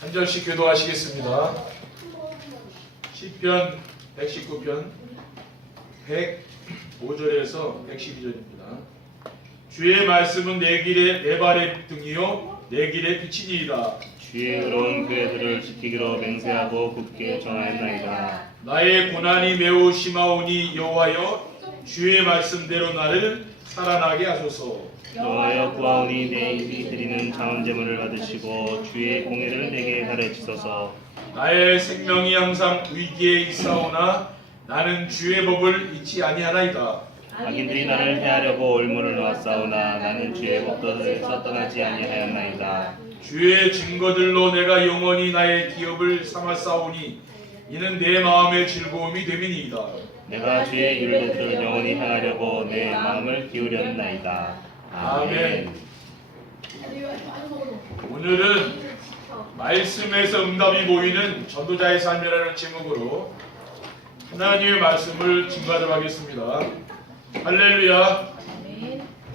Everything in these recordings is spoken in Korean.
한 절씩 교도하시겠습니다. 시편 119편 105절에서 112절입니다. 주의 말씀은 내 길에 내 발의 등이요 내 길에 빛이니이다. 주의 의로운 교회들을 지키기로 맹세하고 굳게 정하였나이다. 나의 고난이 매우 심하오니 여호와여 주의 말씀대로 나를 살아나게 하소서. 여호와여 구하오니 내 입이 드리는 자원제물을 받으시고 주의 공의를 내게 가르치소서. 나의 생명이 항상 위기에 있사오나 나는 주의 법을 잊지 아니하나이다. 악인들이 나를 해하려고 올무를 놓았사오나 나는 주의 법도에서 떠나지 아니하였나이다. 주의 증거들로 내가 영원히 나의 기업을 삼았사오니 이는 내 마음의 즐거움이 됨이니이다. 내가 주의 율법을 영원히 행하려고 내 마음을 기울였나이다. 아멘. 오늘은 말씀에서 응답이 보이는 전도자의 삶이라는 제목으로 하나님의 말씀을 증거하도록 하겠습니다. 할렐루야.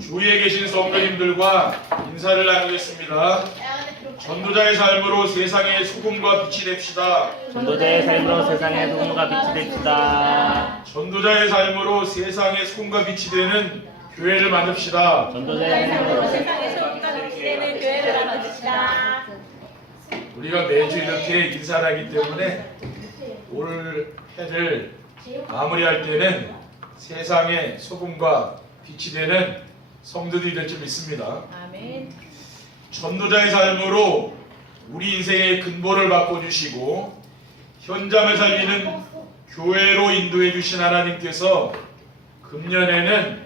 주위에 계신 성도님들과 인사를 나누겠습니다. 전도자의 삶으로 세상의 소금과 빛이 됩시다. 전도자의 삶으로 세상의 소금과 빛이 됩시다. 전도자의 삶으로 세상의 소금과 빛이 되는 교회를 만듭시다. 전도자의 삶으로 세상의 소금과 빛이 되는 교회를 만듭시다. 우리가 매주 이렇게 인사를 하기 때문에 올 해를 마무리할 때는 세상의 소금과 빛이 되는 성도들이 될 줄 믿습니다. 아멘. 전도자의 삶으로 우리 인생의 근본을 바꿔주시고 현장을 살리는 교회로 인도해 주신 하나님께서 금년에는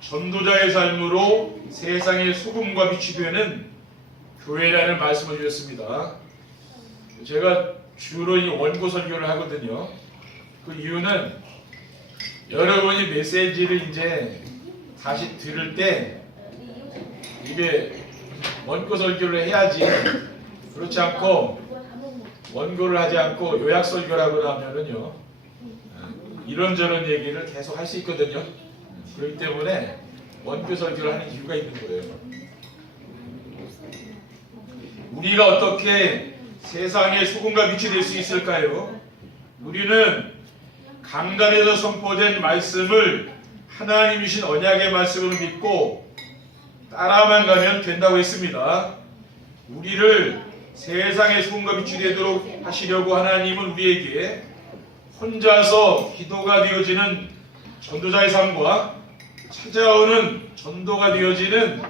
전도자의 삶으로 세상의 소금과 빛이 되는 교회라는 말씀을 주셨습니다. 제가 주로 이 원고 설교를 하거든요. 그 이유는 여러분이 메시지를 이제 다시 들을 때 이게 원고 설교를 해야지, 그렇지 않고 원고를 하지 않고 요약 설교를 하고 나면은요 이런저런 얘기를 계속 할 수 있거든요. 그렇기 때문에 원고 설교를 하는 이유가 있는 거예요. 우리가 어떻게 세상의 소금과 빛이 될 수 있을까요? 우리는 강단에서 선포된 말씀을 하나님 주신 언약의 말씀으로 믿고 따라만 가면 된다고 했습니다. 우리를 세상의 소금과 빛이 되도록 하시려고 하나님은 우리에게 혼자서 기도가 되어지는 전도자의 삶과 찾아오는 전도가 되어지는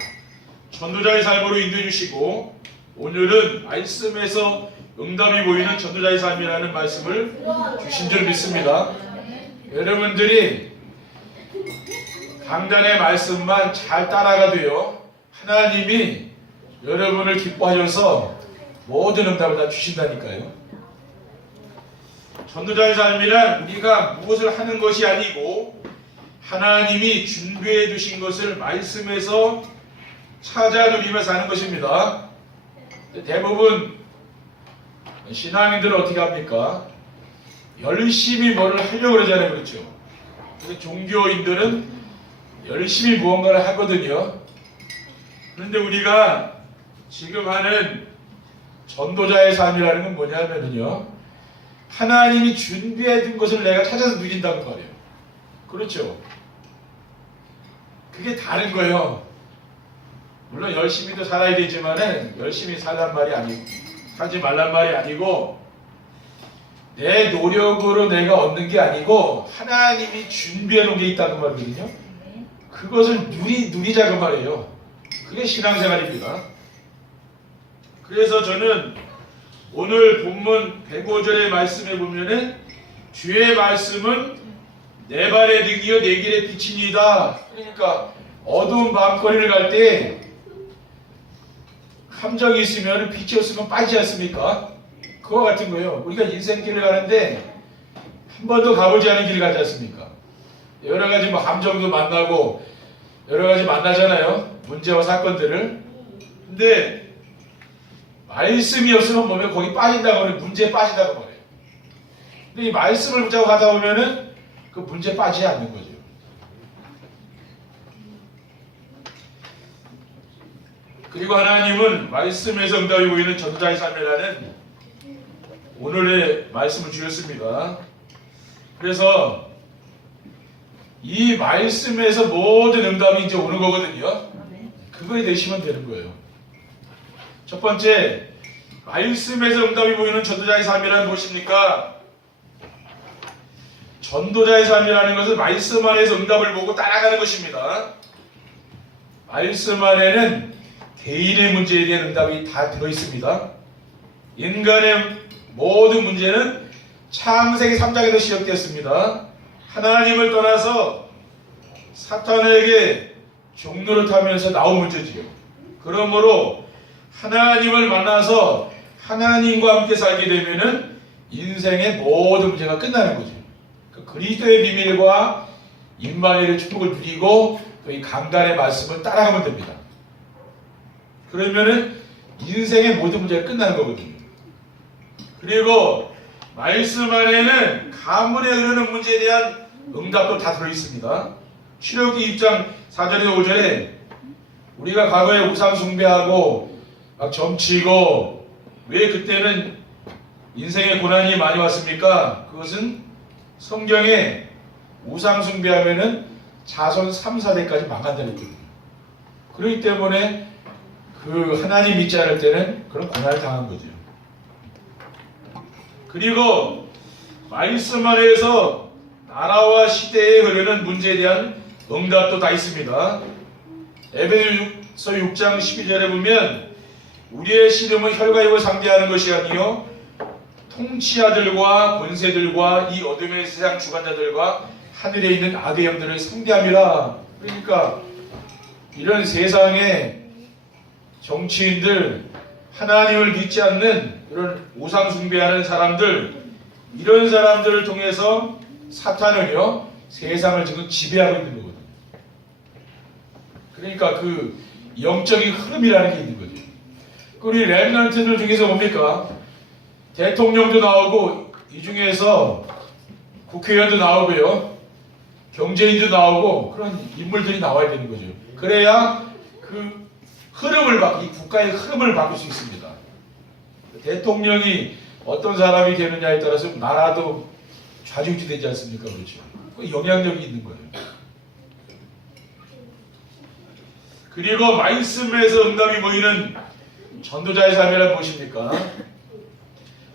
전도자의 삶으로 인도해 주시고, 오늘은 말씀에서 응답이 보이는 전도자의 삶이라는 말씀을 주신 줄 믿습니다. 여러분들이 강단의 말씀만 잘 따라가도요 하나님이 여러분을 기뻐하셔서 모든 응답을 다 주신다니까요. 전도자의 삶이란 우리가 무엇을 하는 것이 아니고 하나님이 준비해 두신 것을 말씀에서 찾아 누리며 사는 것입니다. 대부분 신앙인들은 어떻게 합니까? 열심히 뭐를 하려고 그러잖아요. 그렇죠? 그래서 종교인들은 열심히 무언가를 하거든요. 그런데 우리가 지금 하는 전도자의 삶이라는 건 뭐냐면요, 하나님이 준비해 둔 것을 내가 찾아서 누린다는 말이에요. 그렇죠? 그게 다른 거예요. 물론 열심히도 살아야 되지만은 열심히 살란 말이 아니고, 살지 말란 말이 아니고, 내 노력으로 내가 얻는 게 아니고 하나님이 준비해 놓은 게 있다는 말이거든요. 그것을 누리자 그 말이에요. 그게 신앙생활입니다. 그래서 저는 오늘 본문 105절의 말씀에 보면은 주의 말씀은 내 발의 등이요 내 길의 빛이니이다. 그러니까 어두운 밤거리를 갈 때 함정이 있으면 빛이 없으면 빠지지 않습니까? 그와 같은 거예요. 우리가 인생길을 가는데 한 번도 가보지 않은 길 가지 않습니까? 여러 가지 뭐 함정도 만나고 여러 가지 만나잖아요. 문제와 사건들을. 근데 말씀이 없으면 보면 거기 빠진다고 하면 문제에 빠진다고 말해요. 근데 이 말씀을 붙잡고 가다 보면은 그 문제에 빠지지 않는 거죠. 그리고 하나님은 말씀에서 응답이 보이는 전도자의 삶이라는 오늘의 말씀을 주셨습니다. 그래서 이 말씀에서 모든 응답이 이제 오는 거거든요. 그거에 대시면 되는 거예요. 첫 번째, 말씀에서 응답이 보이는 전도자의 삶이란 무엇입니까? 전도자의 삶이라는 것은 말씀 안에서 응답을 보고 따라가는 것입니다. 말씀 안에는 개인의 문제에 대한 응답이 다 들어있습니다. 인간의 모든 문제는 창세기 3장에서 시작되었습니다. 하나님을 떠나서 사탄에게 종노릇하면서 나온 문제지요. 그러므로 하나님을 만나서 하나님과 함께 살게 되면은 인생의 모든 문제가 끝나는 거죠. 그리스도의 비밀과 임마누엘의 축복을 누리고 또 이 강단의 말씀을 따라가면 됩니다. 그러면은 인생의 모든 문제가 끝나는 거거든요. 그리고 말씀 안에는 가문에 흐르는 문제에 대한 응답도 다 들어있습니다. 출애굽기 2장 4절에서 5절에 우리가 과거에 우상 숭배하고 막 점치고 왜 그때는 인생의 고난이 많이 왔습니까? 그것은 성경에 우상 숭배하면은 자손 3, 4대까지 망한다는 거예요. 그렇기 때문에 그 하나님 믿지 않을 때는 그런 고난을 당한 거죠. 그리고 말씀 안에서 나라와 시대에 흐르는 문제에 대한 응답도 다 있습니다. 에베소서 6장 12절에 보면 우리의 씨름은 혈과 육을 상대하는 것이 아니요 통치자들과 권세들과 이 어둠의 세상 주관자들과 하늘에 있는 악의 영들을 상대함이라. 그러니까 이런 세상의 정치인들, 하나님을 믿지 않는 이런 우상 숭배하는 사람들, 이런 사람들을 통해서 사탄은요 세상을 지금 지배하고 있는 거거든요. 그러니까 그 영적인 흐름이라는 게 있는 거죠. 우리 렘넌트들 중에서 뭡니까? 대통령도 나오고 이 중에서 국회의원도 나오고요, 경제인도 나오고 그런 인물들이 나와야 되는 거죠. 그래야 그 흐름을 이 국가의 흐름을 바꿀 수 있습니다. 대통령이 어떤 사람이 되느냐에 따라서 나라도 좌지우지되지 않습니까? 그렇죠. 그 영향력이 있는 거예요. 그리고 말씀에서 응답이 보이는 전도자의 삶이란 무엇입니까?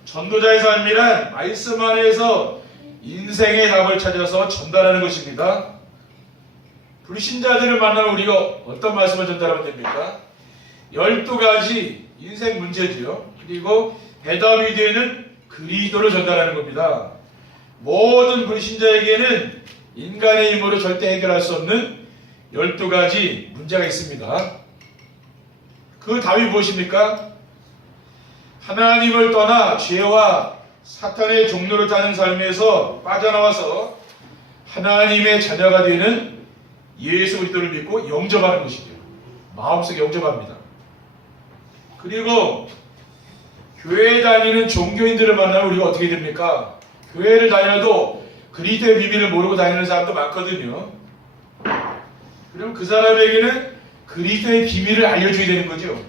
전도자의 삶이란 말씀 안에서 인생의 답을 찾아서 전달하는 것입니다. 불신자들을 만나면 우리가 어떤 말씀을 전달하면 됩니까? 12가지 인생 문제지요. 그리고 대답이 되는 그리스도를 전달하는 겁니다. 모든 불신자에게는 인간의 힘으로 절대 해결할 수 없는 12가지 문제가 있습니다. 그 답이 무엇입니까? 하나님을 떠나 죄와 사탄의 종로를 타는 삶에서 빠져나와서 하나님의 자녀가 되는 예수 그리스도를 믿고 영접하는 것이죠. 마음속에 영접합니다. 그리고 교회에 다니는 종교인들을 만나면 우리가 어떻게 됩니까? 교회를 다녀도 그리스도의 비밀을 모르고 다니는 사람도 많거든요. 그럼 그 사람에게는 그리스도의 비밀을 알려줘야 되는 거죠.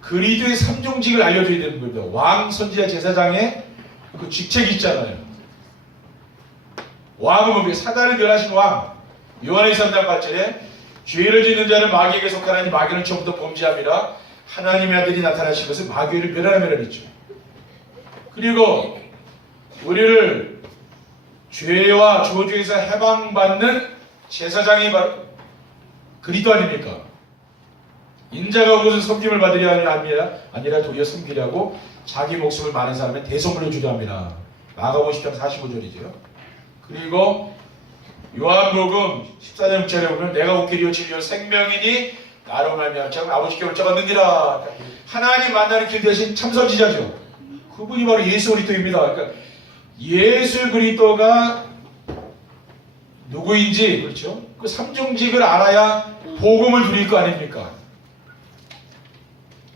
그리스도의 삼종직을 알려줘야 되는 겁니다. 왕, 선지자, 제사장의 그 직책이 있잖아요. 왕은 뭡니까? 사단을 멸하신 왕. 요한의 3장 8절에 죄를 짓는 자는 마귀에게 속하나니 마귀는 처음부터 범죄함이라 하나님의 아들이 나타나신 것은 마귀를 멸하라고 했죠. 그리고 우리를 죄와 저주에서 해방받는 제사장이 바로 그리스도 아닙니까? 인자가 무슨 섬김을 받으려 아니라 도리어 섬기려고 자기 목숨을 많은 사람의 대선물로 주려 합니다. 마가복음 10장 45절이죠. 그리고 요한복음 14장 6절에 보면 내가 오케리오 진리요 생명이니 나로 말미암아 아버지께 올짝았느니라. 하나님 만나는 길 대신 참선지자죠. 그분이 바로 예수 그리스도입니다. 그러니까 예수 그리스도가 누구인지, 그렇죠? 그 삼종직을 알아야 복음을 누릴 거 아닙니까?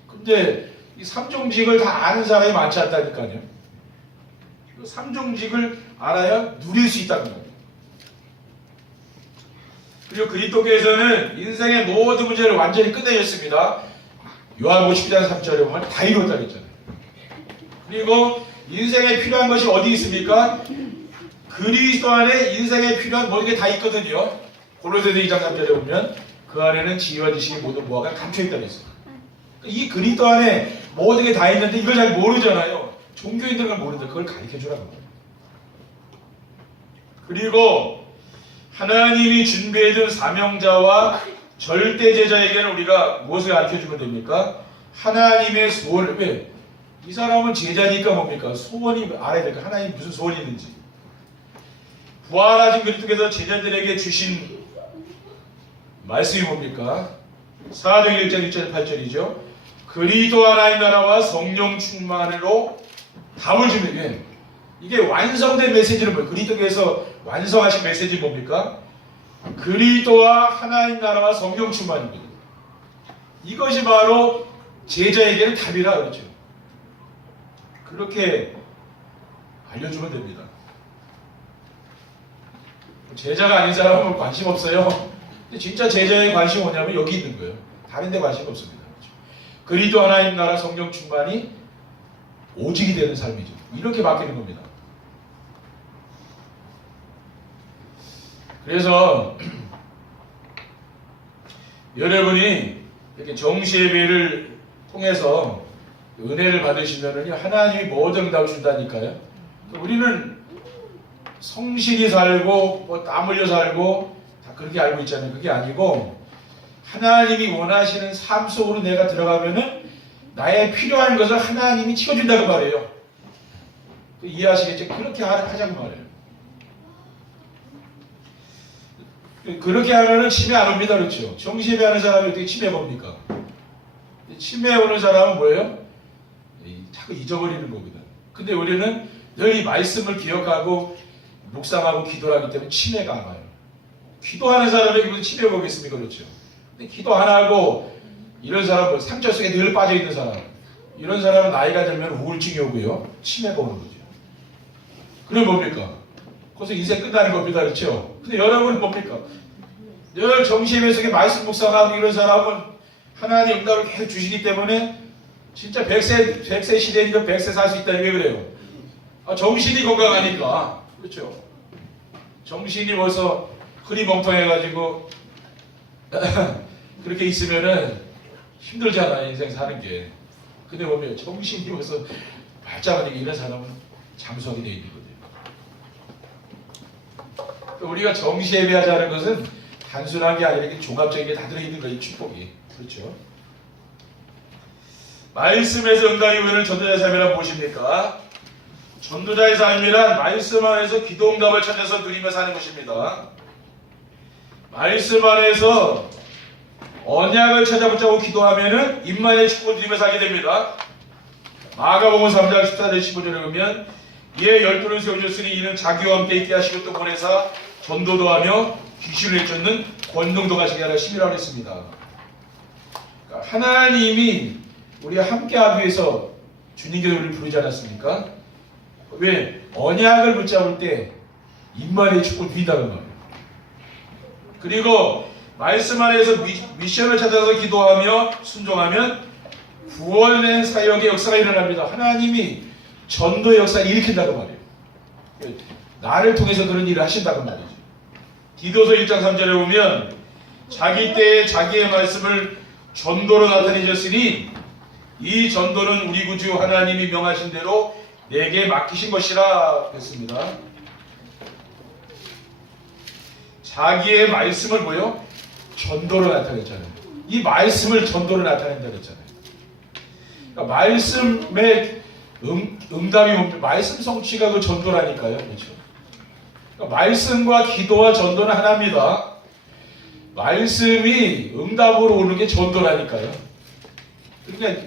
근데 이 삼종직을 다 아는 사람이 많지 않다니까요. 그 삼종직을 알아야 누릴 수 있다는 거예요. 그리고 그리스도께서는 인생의 모든 문제를 완전히 끝내셨습니다. 요한복음 10장 3절에 보면 다 이뤘다 그랬잖아요. 그리고 인생에 필요한 것이 어디 있습니까? 그리스도 안에 인생에 필요한 모든 게 다 있거든요. 고린도서 2장 3절에 보면 그 안에는 지혜와 지식의 모든 무화가 감춰있다 그랬어요. 이 그리스도 안에 모든 게 다 있는데 이걸 잘 모르잖아요. 종교인들은 그걸 모르는데 그걸 가르쳐주라고. 그리고 하나님이 준비해둔 사명자와 절대 제자에게는 우리가 무엇을 가르쳐주면 됩니까? 하나님의 소원을. 왜? 이 사람은 제자니까 뭡니까? 소원이 알아야 될까? 하나님 무슨 소원이 있는지. 부활하신 그리스도께서 제자들에게 주신 말씀이 뭡니까? 사도행 1장 1절 8절이죠. 그리스도 하나님 나라와 성령 충만으로 답을 주는 게 이게 완성된 메시지는 뭐예요? 그리스도께서 완성하신 메시지는 뭡니까? 그리스도와 하나님 나라와 성령 충만입니다. 이것이 바로 제자에게는 답이라 그러죠. 그렇게 알려주면 됩니다. 제자가 아닌 사람은 관심 없어요. 근데 진짜 제자에 관심이 뭐냐면 여기 있는 거예요. 다른 데 관심 없습니다. 그리스도 하나님 나라 성령 충만이 오직이 되는 삶이죠. 이렇게 바뀌는 겁니다. 그래서 여러분이 이렇게 정시예배를 통해서 은혜를 받으시면은요 하나님이 모든 응답을 준다니까요. 우리는 성실히 살고 뭐 땀 흘려 살고 다 그렇게 알고 있잖아요. 그게 아니고 하나님이 원하시는 삶 속으로 내가 들어가면은 나의 필요한 것을 하나님이 채워준다고 말해요. 이해하시겠죠? 그렇게 하자고 말해요. 그렇게 하면은 치매 안 옵니다. 그렇죠? 정시예배 하는 사람이 어떻게 치매 봅니까? 치매 오는 사람은 뭐예요? 자꾸 잊어버리는 겁니다. 근데 우리는 늘 이 말씀을 기억하고 묵상하고 기도를 하기 때문에 치매가 안 와요. 기도하는 사람에게 무슨 치매가 오겠습니까? 그렇죠? 근데 기도 안 하고 이런 사람은 상처 속에 늘 빠져있는 사람, 이런 사람은 나이가 들면 우울증이 오고요 치매가 오는 거죠. 그럼 뭡니까? 거기서 인생 끝나는 겁니다. 그렇죠? 근데 여러분은 뭡니까? 늘 정시예배 속에 말씀 묵상하고 이런 사람은 하나님 응답을 계속 주시기 때문에 진짜 100세 시대니까 100세 살 수 있다. 왜 그래요? 정신이 건강하니까. 그렇죠? 정신이 벌써 흐리멍텅해가지고 그렇게 있으면은 힘들잖아요. 인생 사는 게. 근데 보면 정신이 벌써 발작하니까 이런 사람은 장수하게 되어 있는 거예요. 우리가 정시예배하자는 것은 단순한 게 아니라 이게 종합적인 게 다 들어있는 거예요. 이 축복이. 그렇죠? 말씀에서 응답이 오는 전도자의 삶이란 무엇입니까? 전도자의 삶이란 말씀 안에서 기도 응답을 찾아서 누리며 사는 것입니다. 말씀 안에서 언약을 찾아보자고 기도하면은 임마누엘 축복을 누리며 살게 됩니다. 마가복음 3장 14절 15절에 보면 이에 12를 세우셨으니 이는 자기와 함께 있게 하시고 또 보내사 전도도 하며 귀신을 내쫓는 권능도 가시게 하라 심이라고 했습니다. 그러니까 하나님이 우리가 함께 하기 위해서 주님께서 우리를 부르지 않았습니까? 왜? 언약을 붙잡을 때 임마누엘 축복을 누린다는 말이에요. 그리고 말씀 안에서 미션을 찾아서 기도하며 순종하면 구원의 사역의 역사가 일어납니다. 하나님이 전도의 역사를 일으킨다고 말이에요. 나를 통해서 그런 일을 하신다고 말이죠. 디도서 1장 3절에 보면 자기 때에 자기의 말씀을 전도로 나타내셨으니 이 전도는 우리 구주 하나님이 명하신 대로 내게 맡기신 것이라 했습니다. 자기의 말씀을 뭐요? 전도로 나타냈잖아요. 이 말씀을 전도로 나타낸다고 했잖아요. 그러니까 말씀의 응답이 뭡니까? 말씀 성취가 그 전도라니까요. 그렇죠? 그러니까 말씀과 기도와 전도는 하나입니다. 말씀이 응답으로 오는 게 전도라니까요. 그러니까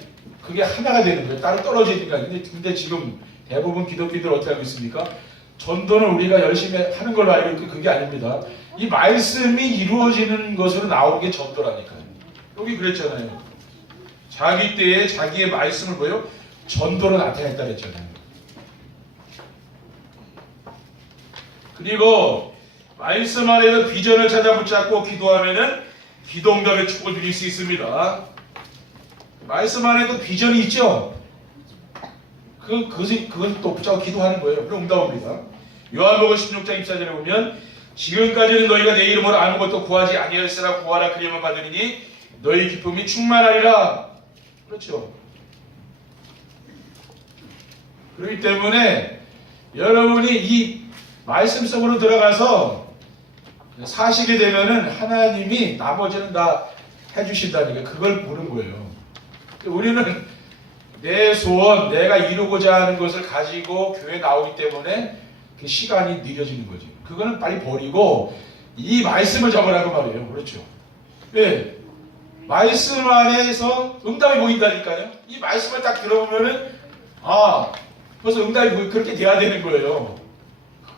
그게 하나가 되는 거예요. 따로 떨어지니까. 근데 지금 대부분 기독교인들 어떻게 알고 있습니까? 전도는 우리가 열심히 하는 걸로 알고 있고 그게 아닙니다. 이 말씀이 이루어지는 것으로 나오는 게 전도라니까요. 여기 그랬잖아요. 자기 때에 자기의 말씀을 뭐요? 전도로 나타냈다 그랬잖아요. 그리고 말씀 안에서 비전을 찾아 붙잡고 기도하면은 기도응답의 축복을 누릴 수 있습니다. 말씀 안에도 비전이 있죠. 그것을 또 붙잡고 기도하는 거예요. 그럼 응답합니다. 요한복음 16장 24절에 보면 지금까지는 너희가 내 이름으로 아무것도 구하지 아니하였으나 구하라 그리하면 받으리니 너희 기쁨이 충만하리라. 그렇죠. 그렇기 때문에 여러분이 이 말씀 속으로 들어가서 사시게 되면은 하나님이 나머지는 다 해주신다니까 그걸 보는 거예요. 우리는 내 소원, 내가 이루고자 하는 것을 가지고 교회에 나오기 때문에 그 시간이 느려지는 거지. 그거는 빨리 버리고 이 말씀을 잡으라고 말이에요. 그렇죠. 왜? 말씀 안에서 응답이 보인다니까요. 이 말씀을 딱 들어보면은 벌써 응답이 그렇게 돼야 되는 거예요.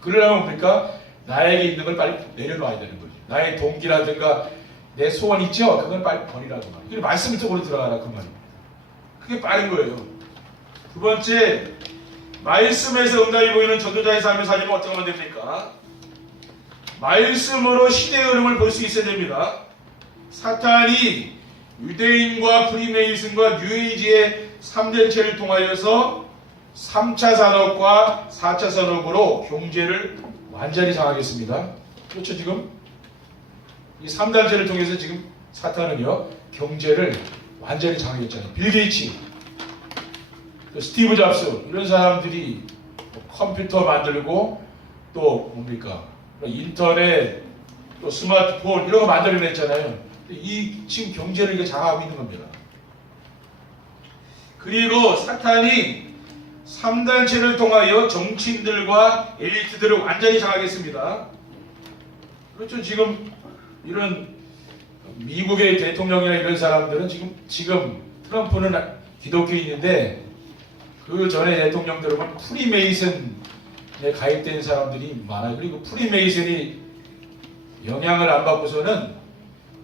그러려면 뭡니까? 나에게 있는 걸 빨리 내려놔야 되는 거죠. 나의 동기라든가 내 소원 있죠? 그건 빨리 버리라고 말이에요. 그리고 말씀 속으로 들어가라 그 말이에요. 그게 빠른 거예요. 두 번째, 말씀에서 응답이 보이는 전도자의 삶을 살리면 어떻게 하면 됩니까? 말씀으로 시대의 흐름을 볼 수 있어야 됩니다. 사탄이 유대인과 프리메이슨과 뉴에이지의 3대체를 통하여서 3차 산업과 4차 산업으로 경제를 완전히 장악했습니다. 그렇죠. 지금 이 3단체를 통해서 지금 사탄은요 경제를 완전히 장악했잖아요. 빌 게이츠, 또 스티브 잡스 이런 사람들이 컴퓨터 만들고 또 뭡니까 인터넷 또 스마트폰 이런 거 만들어냈잖아요. 이 지금 경제를 이게 장악하고 있는 겁니다. 그리고 사탄이 3단체를 통하여 정치인들과 엘리트들을 완전히 장악했습니다. 그렇죠. 지금 이런 미국의 대통령이나 이런 사람들은 지금 트럼프는 기독교인인데 그 전에 대통령들은 프리메이슨에 가입된 사람들이 많아요. 그리고 프리메이슨이 영향을 안 받고서는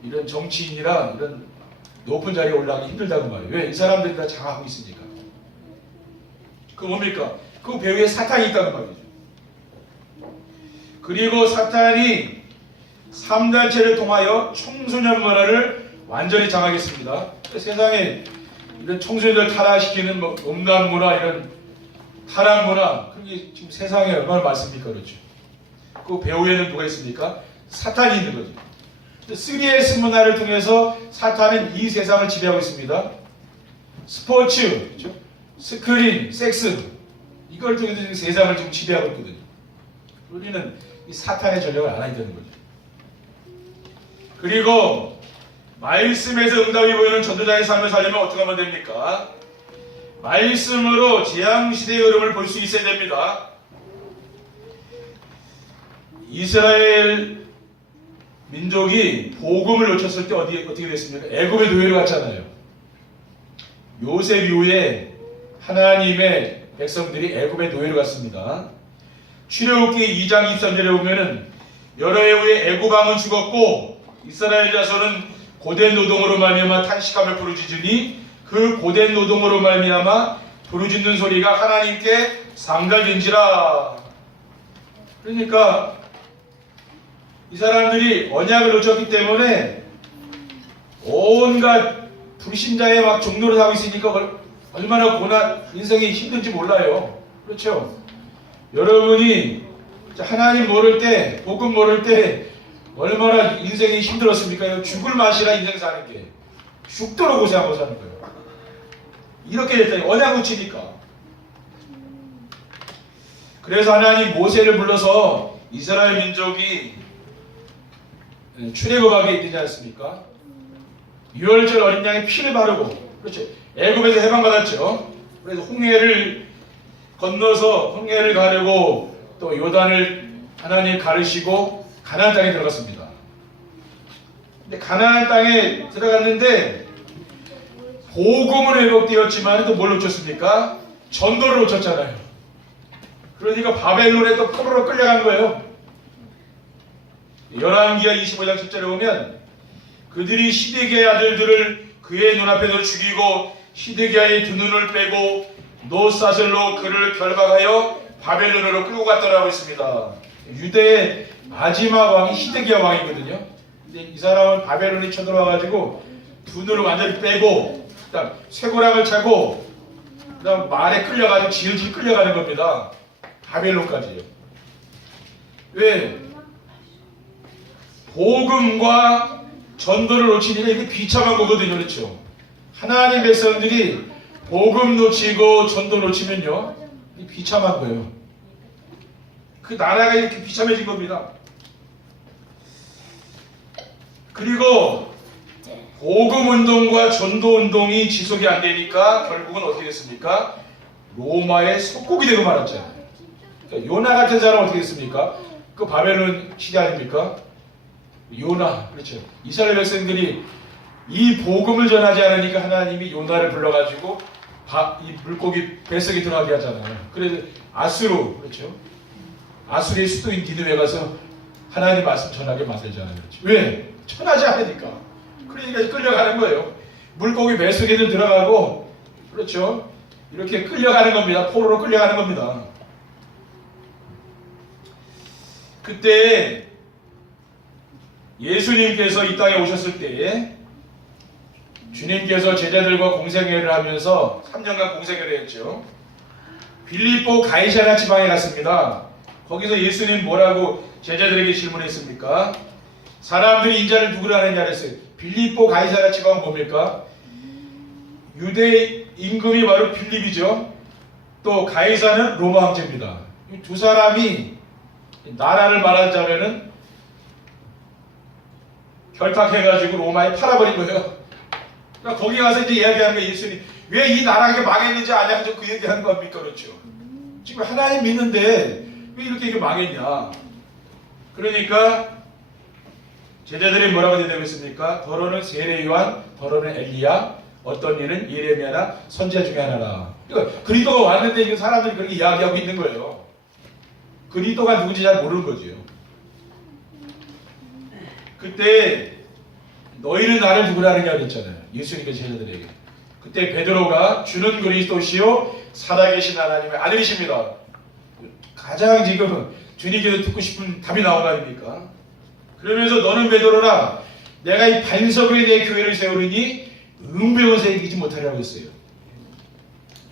이런 정치인이라 이런 높은 자리에 올라가기 힘들다고 말이에요. 왜? 이 사람들이 다 장악하고 있으니까. 그 뭡니까? 그 배후에 사탄이 있다는 말이죠. 그리고 사탄이 3단체를 통하여 청소년 문화를 완전히 장악했습니다. 세상에 이런 청소년들 타락시키는 음란 문화, 이런 타락 문화, 그게 지금 세상에 얼마나 많습니까? 그렇죠. 그 배후에는 누가 있습니까? 사탄이 있는 거죠. 3S 문화를 통해서 사탄은 이 세상을 지배하고 있습니다. 스포츠, 그렇죠? 스크린, 섹스, 이걸 통해서 지금 세상을 지금 지배하고 있거든요. 우리는 이 사탄의 전략을 알아야 되는 거죠. 그리고 말씀에서 응답이 보이는 전도자의 삶을 살려면 어떻게 하면 됩니까? 말씀으로 재앙시대의 흐름을 볼 수 있어야 됩니다. 이스라엘 민족이 복음을 놓쳤을 때 어떻게 됐습니까? 애굽의 노예로 갔잖아요. 요셉 이후에 하나님의 백성들이 애굽의 노예로 갔습니다. 출애굽기 2장 23절에 보면은 여러 해 후에 애굽 왕은 죽었고 이스라엘 자손은 고된 노동으로 말미암아 탄식하며 부르짖으니 그 고된 노동으로 말미암아 부르짖는 소리가 하나님께 상달된지라. 그러니까 이 사람들이 언약을 놓쳤기 때문에 온갖 불신자의 막 종노릇 하고 있으니까 얼마나 고난, 인생이 힘든지 몰라요. 그렇죠? 여러분이 하나님 모를 때, 복음 모를 때 얼마나 인생이 힘들었습니까? 죽을 맛이라 인생 사는 게. 죽도록 고생하고 사는 거예요. 이렇게 됐다니, 언약 놓치니까. 그래서 하나님 모세를 불러서 이스라엘 민족이 출애굽하게 되지 않습니까? 유월절 어린 양의 피를 바르고, 그렇죠. 애굽에서 해방받았죠. 그래서 홍해를 건너서 홍해를 가르고 또 요단을 하나님 가르시고 가나안 땅에 들어갔습니다. 근데 가나안 땅에 들어갔는데 복음으로 회복되었지만 또 뭘 놓쳤습니까? 전도를 놓쳤잖아요. 그러니까 바벨론에 또 포로로 끌려간 거예요. 열왕기하 25장 10절에 보면 그들이 시드기야의 아들들을 그의 눈앞에서 죽이고 시드기야의 두 눈을 빼고 노사슬로 그를 결박하여 바벨론으로 끌고 갔더라고 있습니다. 유대의 마지막 왕이 시드기야 왕이거든요. 근데 이 사람은 바벨론이 쳐들어와가지고 두 눈을 완전히 빼고 그다음 쇠고랑을 차고 그다음 말에 끌려가지고 질질 끌려가는 겁니다. 바벨론까지요. 왜? 복음과 전도를 놓치니까 이게 비참한 거거든요. 그렇죠? 하나님 백성들이 복음 놓치고 전도 놓치면요, 이게 비참한 거예요. 그 나라가 이렇게 비참해진 겁니다. 그리고 복음 운동과 전도 운동이 지속이 안 되니까 결국은 어떻게 됐습니까? 로마의 속국이 되고 말았잖아요. 그러니까 요나 같은 사람은 어떻게 됐습니까? 그 바벨론 시대 아닙니까? 요나, 그렇죠. 이스라엘 백성들이 이 복음을 전하지 않으니까 하나님이 요나를 불러가지고 이 물고기 뱃속에 들어가게 하잖아요. 그래서 아수르, 그렇죠. 아수르의 수도인 니느웨 가서 하나님 말씀 전하게 만들잖아요. 그렇죠. 왜? 전하지 않으니까. 그러니까 끌려가는 거예요. 물고기 뱃속에도 들어가고, 그렇죠. 이렇게 끌려가는 겁니다. 포로로 끌려가는 겁니다. 그때 예수님께서 이 땅에 오셨을 때 주님께서 제자들과 공생회를 하면서 3년간 공생회를 했죠. 빌립보 가이사랴 지방에 갔습니다. 거기서 예수님 뭐라고 제자들에게 질문했습니까? 사람들이 인자를 누구라 하느냐 그랬어요. 빌립보 가이사랴 지방은 뭡니까? 유대 임금이 바로 빌립이죠. 또 가이사는 로마 황제입니다. 이 두 사람이 나라를 말하자면은 결탁해가지고 로마에 팔아버린 거예요. 그러니까 거기 가서 이제 이야기하는 거예요. 예수님 왜 이 나라가 망했는지 아냐고 그 얘기하는 겁니까? 그렇죠. 지금 하나님 믿는데 왜 이렇게 이게 망했냐? 그러니까 제자들이 뭐라고 대답했습니까? 더러는 세례 요한, 더러는 엘리야, 어떤 이는 예레미야나 선지자 중에 하나라. 그러니까 그리스도가 왔는데 지금 사람들이 그렇게 이야기하고 있는 거예요. 그리스도가 누군지 잘 모르는 거죠. 그때 너희는 나를 누구라 하느냐 그랬잖아요. 예수님께서 제자들에게. 그때 베드로가 주는 그리스도시요 살아계신 하나님의 아들이십니다. 가장 지금 주님께서 듣고 싶은 답이 나온 거 아닙니까? 그러면서 너는 베드로라 내가 이 반석 위에 내 교회를 세우리니 음배원사 이기지 못하리라고 했어요.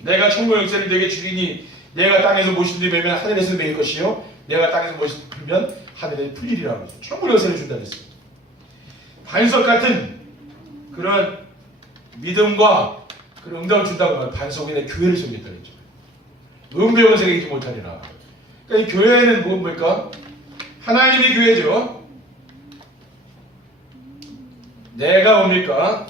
내가 천국 역사를 내게 주리니 내가 땅에서 모신들 매면 하늘에서 매일 것이요 내가 땅에서 모신들 풀면 하늘에 풀리리라고 했어요. 천국 역사를 준다고 했어요. 반석 같은 그런 믿음과 그런 응답을 준다고 하면 반석 위에 내 교회를 세우겠다고 했죠. 음배원사 이기지 못하리라. 그러니까 이 교회는 뭡니까? 하나님의 교회죠. 내가 뭡니까?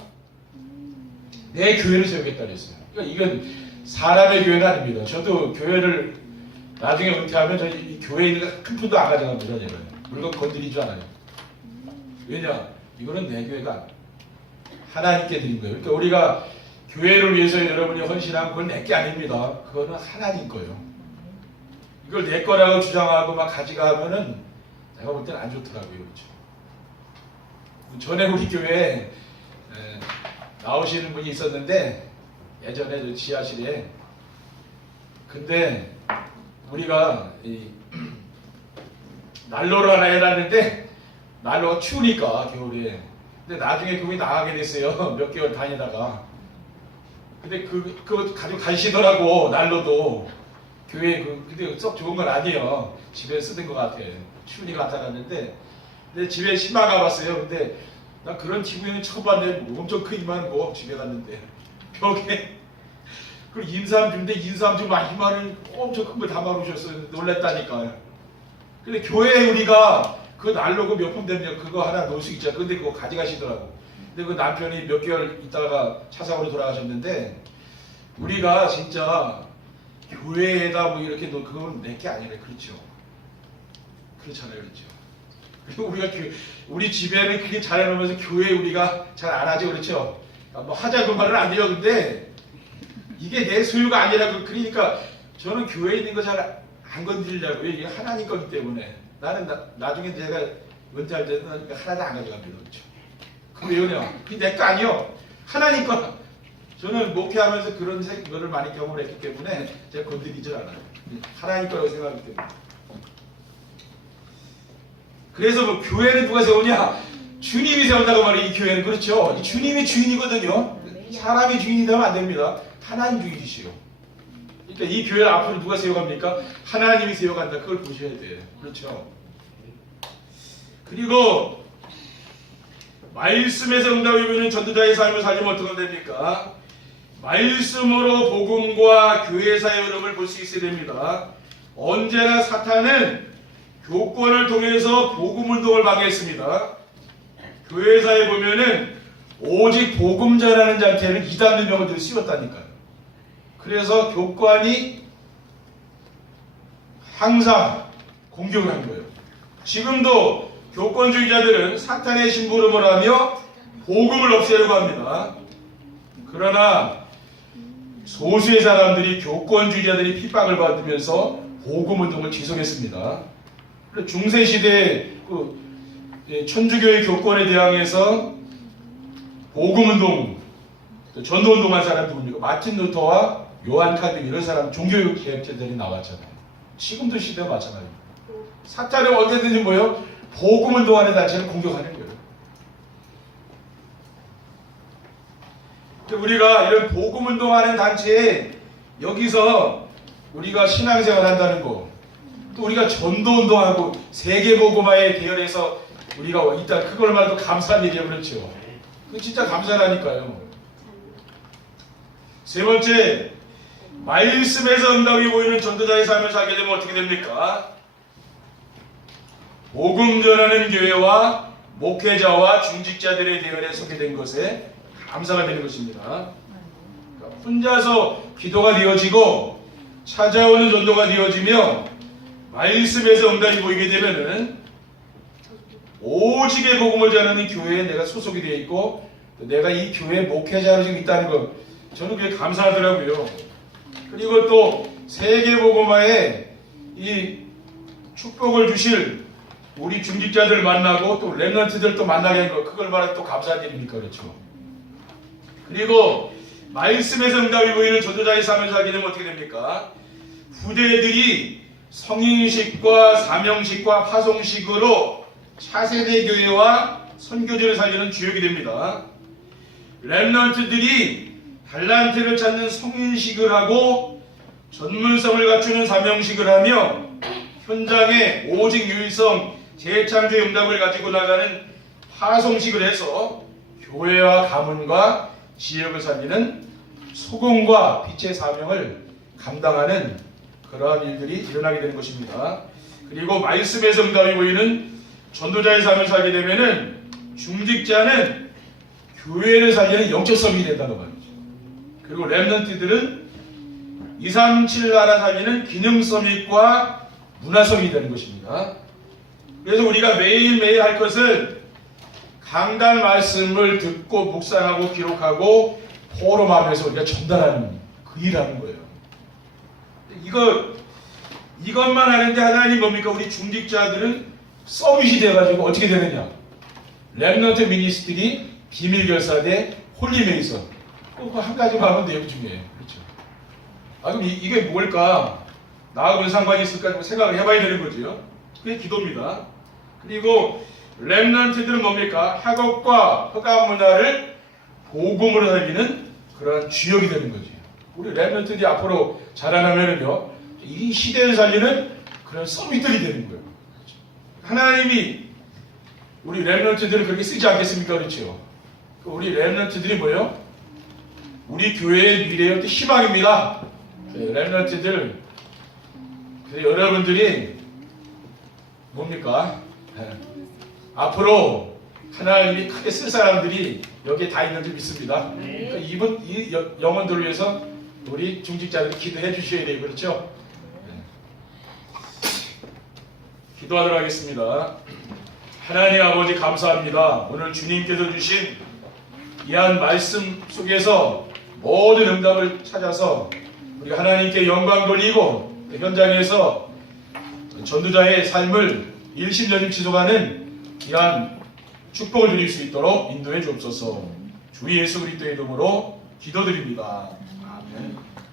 내 교회를 세우겠다 그랬어요. 그러니까 이건 사람의 교회는 아닙니다. 저도 교회를 나중에 은퇴하면 저 이 교회에 있는 큰 푼도 안 가져갑니다. 제가. 물건 건드리지 않아요. 왜냐? 이거는 내 교회가 하나님께 드린 거예요. 그러니까 우리가 교회를 위해서 여러분이 헌신한 건 내 게 아닙니다. 그거는 하나님 거예요. 이걸 내 거라고 주장하고 막 가져가면은 내가 볼 때는 안 좋더라고요. 그렇죠? 전에 우리 교회에 나오시는 분이 있었는데 예전에 저 지하실에 근데 우리가 이 난로를 하나 해놨는데 난로가 추우니까 겨울에 근데 나중에 그분이 나가게 됐어요. 몇 개월 다니다가 근데 그거 가지고 가시더라고. 난로도 교회 근데 썩 좋은 건 아니에요. 집에 쓰던 것 같아. 추우니까 갖다 놨는데 근데 집에 신발 가봤어요. 근데 나 그런 지구에는 처음 봤는데 엄청 크기만 뭐 집에 갔는데 벽에 그 인삼 주는데 인삼 좀 이만한 엄청 큰 걸 담아오셨어요. 놀랬다니까. 근데 교회에 우리가 그 난로고 몇 푼 되면 그거 하나 놓을 수 있잖아. 근데 그거 가져가시더라고. 근데 그 남편이 몇 개월 있다가 차상으로 돌아가셨는데 우리가 진짜 교회에다 뭐 이렇게 놓 그건 내 게 아니라 그렇죠. 그렇잖아요, 그렇죠. 그리고 우리가 우리 집에는 그게 잘 해놓으면서 교회 우리가 잘 안 하죠, 그렇죠. 뭐 하자 그 말은 안 돼요. 근데 이게 내 소유가 아니라 그러니까 저는 교회에 있는 거 잘 안 건드리려고요. 이게 하나님 거기 때문에 나는 나중에 제가 은퇴할 때는 하나도 안 가져갑니다, 그렇죠. 그게 왜냐? 그게 내 거 아니요. 하나님 거. 저는 목회하면서 그런 거를 많이 경험을 했기 때문에 제가 건드리질 않아요. 하나님 거라고 생각하기 때문에. 그래서 뭐 교회는 누가 세우냐? 주님이 세운다고 말해요. 이 교회는 그렇죠. 이 주님이 주인이거든요. 사람이 주인이 되면 안 됩니다. 하나님 주인이시요. 그러니까 이 교회를 앞으로 누가 세워갑니까? 하나님이 세워간다. 그걸 보셔야 돼요. 그렇죠? 그리고 말씀에서 응답이 보이는 전도자의 삶을 살리면 어떻게 됩니까? 말씀으로 복음과 교회사의 흐름을 볼 수 있어야 됩니다. 언제나 사탄은 교권을 통해서 복음운동을 방해했습니다. 교회사에 보면은 오직 복음 전하는 자한테는 이단 명을 씌웠다니까요. 그래서 교권이 항상 공격을 한 거예요. 지금도 교권주의자들은 사탄의 심부름을 하며 복음을 없애려고 합니다. 그러나 소수의 사람들이 교권주의자들이 핍박을 받으면서 복음운동을 지속했습니다. 중세시대에 천주교의 교권에 대항해서 복음운동, 전도운동한 사람 누굽니까? 마틴 루터와 요한 칼빈 이런 사람 종교개혁자들이 나왔잖아요. 지금도 시대와 마찬가지입니다. 사탄은 언제든지 뭐예요? 복음운동하는 단체를 공격하는 거예요. 우리가 이런 복음운동하는 단체에 여기서 우리가 신앙생활 한다는 거, 또 우리가 전도운동하고 세계복음화에 대열해서 우리가 일단 그걸 말도 감사한 일이에요. 그렇죠? 그 진짜 감사하니까요. 세 번째, 말씀에서 응답이 보이는 전도자의 삶을 살게 되면 어떻게 됩니까? 복음 전하는 교회와 목회자와 중직자들의 대열에 서게 된 것에 감사가 되는 것입니다. 그러니까 혼자서 기도가 되어지고 찾아오는 전도가 되어지며 말씀에서 응답이 보이게 되면은 오직의 복음을 전하는 교회에 내가 소속이 되어 있고 내가 이 교회 목회자로 지금 있다는 것 저는 그게 감사하더라고요. 그리고 또 세계복음화에 이 축복을 주실 우리 중직자들 만나고 또 렘넌트들 또 만나게 한 거 그걸 말해 또 감사한 일입니까? 그렇죠. 그리고 말씀에서 응답이 보이는 전도자의 삶을 살게 되면 어떻게 됩니까? 후대들이 성인식과 사명식과 파송식으로 차세대 교회와 선교지를 살리는 주역이 됩니다. 렘넌트들이 달란트를 찾는 성인식을 하고 전문성을 갖추는 사명식을 하며 현장에 오직 유일성 재창조의 응답을 가지고 나가는 파송식을 해서 교회와 가문과 지역을 살리는 소금과 빛의 사명을 감당하는 그러한 일들이 일어나게 되는 것입니다. 그리고 말씀에서 응답이 보이는 전도자의 삶을 살게 되면은 중직자는 교회를 살리는 영적성이 된다는 말이죠. 그리고 렘넌트들은 237 나라 살리는 기능성과 문화성이 되는 것입니다. 그래서 우리가 매일매일 할 것은 강단 말씀을 듣고 묵상하고 기록하고 포럼하면서 우리가 전달하는 그 일하는 거예요. 이것만 하는데 하나님 뭡니까? 우리 중직자들은 서밋이 돼가지고 어떻게 되느냐? 렘넌트 미니스트리 비밀결사대 홀리메이서 그거 한 가지만 하면 돼요. 그 중에. 그렇죠. 그럼 이게 뭘까? 나하고는 상관이 있을까? 생각을 해봐야 되는 거죠. 그게 기도입니다. 그리고 렘넌트들은 뭡니까? 학업과 허가 문화를 복음으로 살리는 그런 주역이 되는 거죠. 우리 렘넌트들이 앞으로 자라나면은요, 이 시대를 살리는 그런 서밋들이 되는 거예요. 그렇죠. 하나님이 우리 렘넌트들을 그렇게 쓰지 않겠습니까? 그렇죠. 우리 렘넌트들이 뭐예요? 우리 교회의 미래의 희망입니다. 렘넌트들, 여러분들이 뭡니까? 앞으로 하나님이 크게 쓸 사람들이 여기에 다 있는 줄 믿습니다. 그러니까 이 영혼들을 위해서 우리 중직자들 기도해 주셔야 돼요. 그렇죠? 기도하도록 하겠습니다. 하나님 아버지 감사합니다. 오늘 주님께서 주신 귀한 말씀 속에서 모든 응답을 찾아서 우리 하나님께 영광 돌리고 현장에서 전도자의 삶을 일심전심 지속하는 귀한 축복을 드릴 수 있도록 인도해 주옵소서. 주 예수 그리스도의 이름으로 기도드립니다. 아멘.